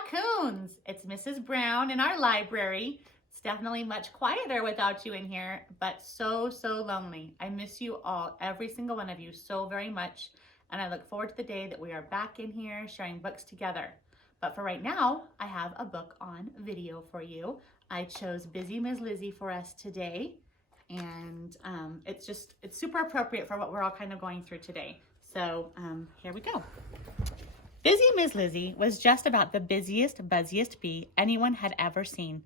raccoons! It's Mrs. Brown in our library. It's definitely much quieter without you in here, but so lonely. I miss you all, every single one of you, so very much. And I look forward to the day that we are back in here sharing books together. But for right now, I have a book on video for you. I chose Bizzy Mizz Lizzie for us today. And it's super appropriate for what we're all kind of going through today. So here we go. Bizzy Mizz Lizzie was just about the busiest, buzziest bee anyone had ever seen.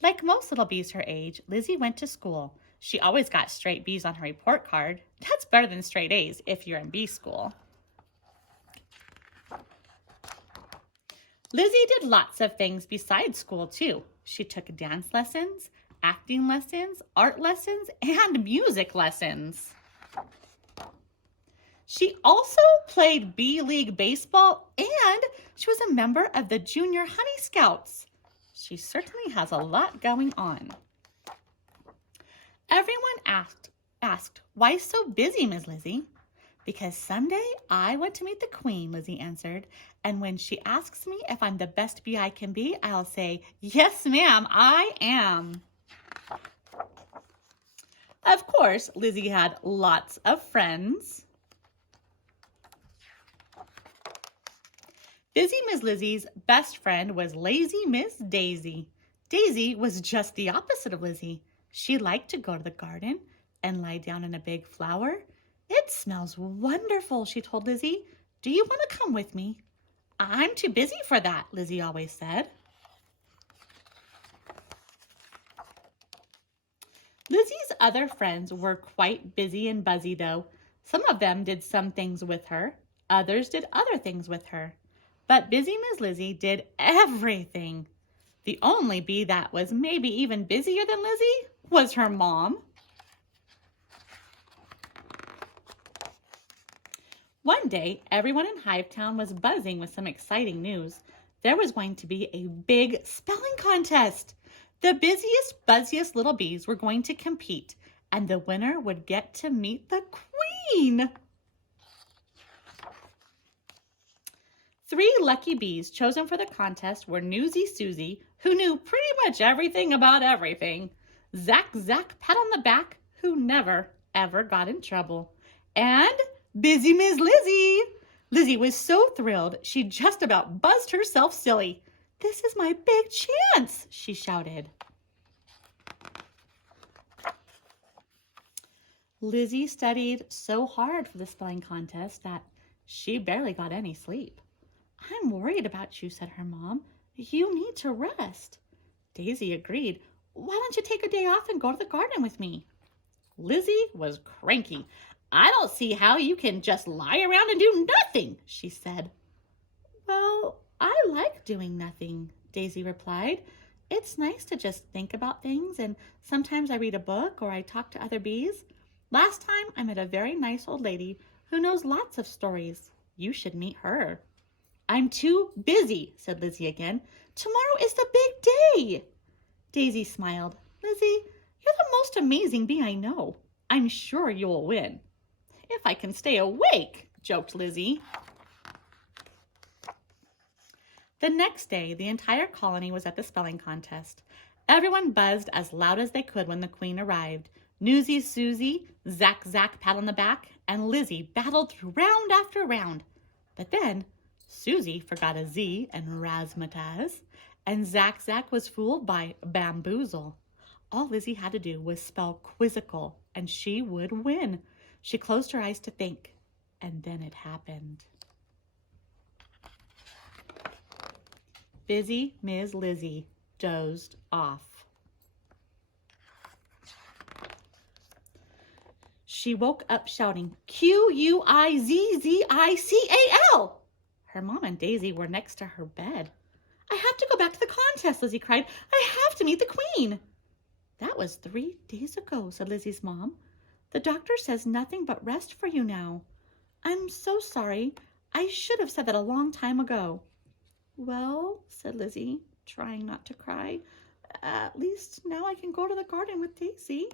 Like most little bees her age, Lizzie went to school. She always got straight B's on her report card. That's better than straight A's if you're in bee school. Lizzie did lots of things besides school too. She took dance lessons, acting lessons, art lessons, and music lessons. She also played Bee League baseball, and she was a member of the Junior Honey Scouts. She certainly has a lot going on. Everyone asked, "Why so busy, Miss Lizzie?" "Because someday I want to meet the Queen," Lizzie answered. "And when she asks me if I'm the best bee I can be, I'll say, 'Yes, ma'am, I am.'" Of course, Lizzie had lots of friends. Bizzy Mizz Lizzie's best friend was lazy Miss Daisy. Daisy was just the opposite of Lizzie. She liked to go to the garden and lie down in a big flower. "It smells wonderful," she told Lizzie. "Do you want to come with me?" "I'm too busy for that," Lizzie always said. Lizzie's other friends were quite busy and buzzy, though. Some of them did some things with her. Others did other things with her. But Bizzy Mizz Lizzie did everything. The only bee that was maybe even busier than Lizzie was her mom. One day, everyone in Hivetown was buzzing with some exciting news. There was going to be a big spelling contest. The busiest, buzziest little bees were going to compete, and the winner would get to meet the Queen. 3 lucky bees chosen for the contest were Newsy Susie, who knew pretty much everything about everything, Zack Pat on the Back, who never, ever got in trouble, and Bizzy Mizz Lizzie. Lizzie was so thrilled she just about buzzed herself silly. "This is my big chance," she shouted. Lizzie studied so hard for the spelling contest that she barely got any sleep. "I'm worried about you," said her mom. "You need to rest." Daisy agreed. "Why don't you take a day off and go to the garden with me?" Lizzie was cranky. "I don't see how you can just lie around and do nothing," she said. "Well, I like doing nothing," Daisy replied. "It's nice to just think about things, and sometimes I read a book or I talk to other bees. Last time I met a very nice old lady who knows lots of stories. You should meet her." "I'm too busy," said Lizzie again. "Tomorrow is the big day." Daisy smiled. "Lizzie, you're the most amazing bee I know. I'm sure you'll win." "If I can stay awake," joked Lizzie. The next day, the entire colony was at the spelling contest. Everyone buzzed as loud as they could when the Queen arrived. Newsy Susie, Zack Pat on the Back, and Lizzie battled through round after round. But then Susie forgot a Z and razzmatazz, and Zack was fooled by bamboozle. All Lizzie had to do was spell quizzical, and she would win. She closed her eyes to think, and then it happened. Bizzy Mizz Lizzie dozed off. She woke up shouting, "Quizzzical!" Her mom and Daisy were next to her bed. "I have to go back to the contest," Lizzie cried. "I have to meet the Queen." "That was 3 days ago," said Lizzie's mom. "The doctor says nothing but rest for you now." "I'm so sorry. I should have said that a long time ago." "Well," said Lizzie, trying not to cry, "at least now I can go to the garden with Daisy."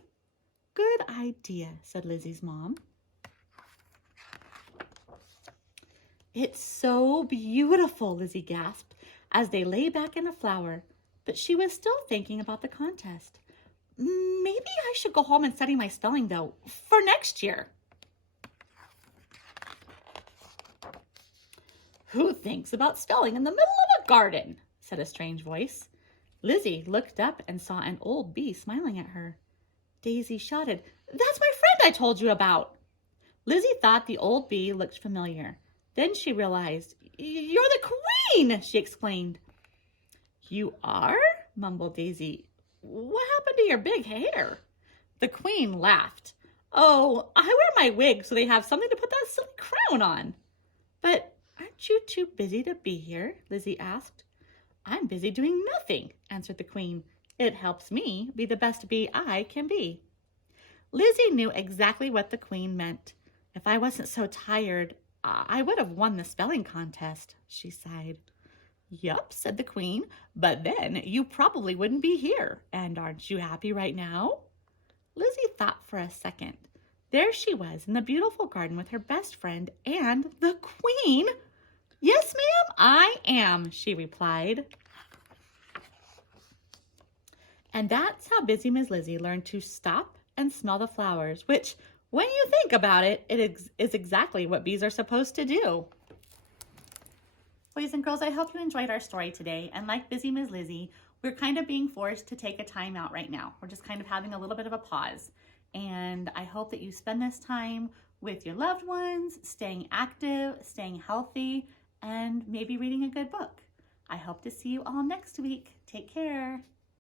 "Good idea," said Lizzie's mom. It's so beautiful, Lizzie gasped as they lay back in the flower, but she was still thinking about the contest. Maybe I should go home and study my spelling, though, for next year. Who thinks about spelling in the middle of a garden? Said a strange voice. Lizzie looked up and saw an old bee smiling at her. Daisy shouted, "That's my friend I told you about." Lizzie thought the old bee looked familiar. Then she realized, "You're the queen!" she exclaimed. "You are?" mumbled Daisy. "What happened to your big hair?" The queen laughed. "Oh, I wear my wig so they have something to put that silly crown on." "But aren't you too busy to be here?" Lizzie asked. "I'm busy doing nothing," answered the queen. "It helps me be the best bee I can be." Lizzie knew exactly what the queen meant. "If I wasn't so tired, I would have won the spelling contest," she sighed. "Yup," said the queen, "but then you probably wouldn't be here. And aren't you happy right now?" Lizzie thought for a second. There she was in the beautiful garden with her best friend and the queen. "Yes, ma'am, I am," she replied. And that's how Bizzy Mizz Lizzie learned to stop and smell the flowers, which, when you think about it, is exactly what bees are supposed to do. Boys and girls, I hope you enjoyed our story today. And like Bizzy Mizz Lizzie, we're kind of being forced to take a time out right now. We're just kind of having a little bit of a pause. And I hope that you spend this time with your loved ones, staying active, staying healthy, and maybe reading a good book. I hope to see you all next week. Take care.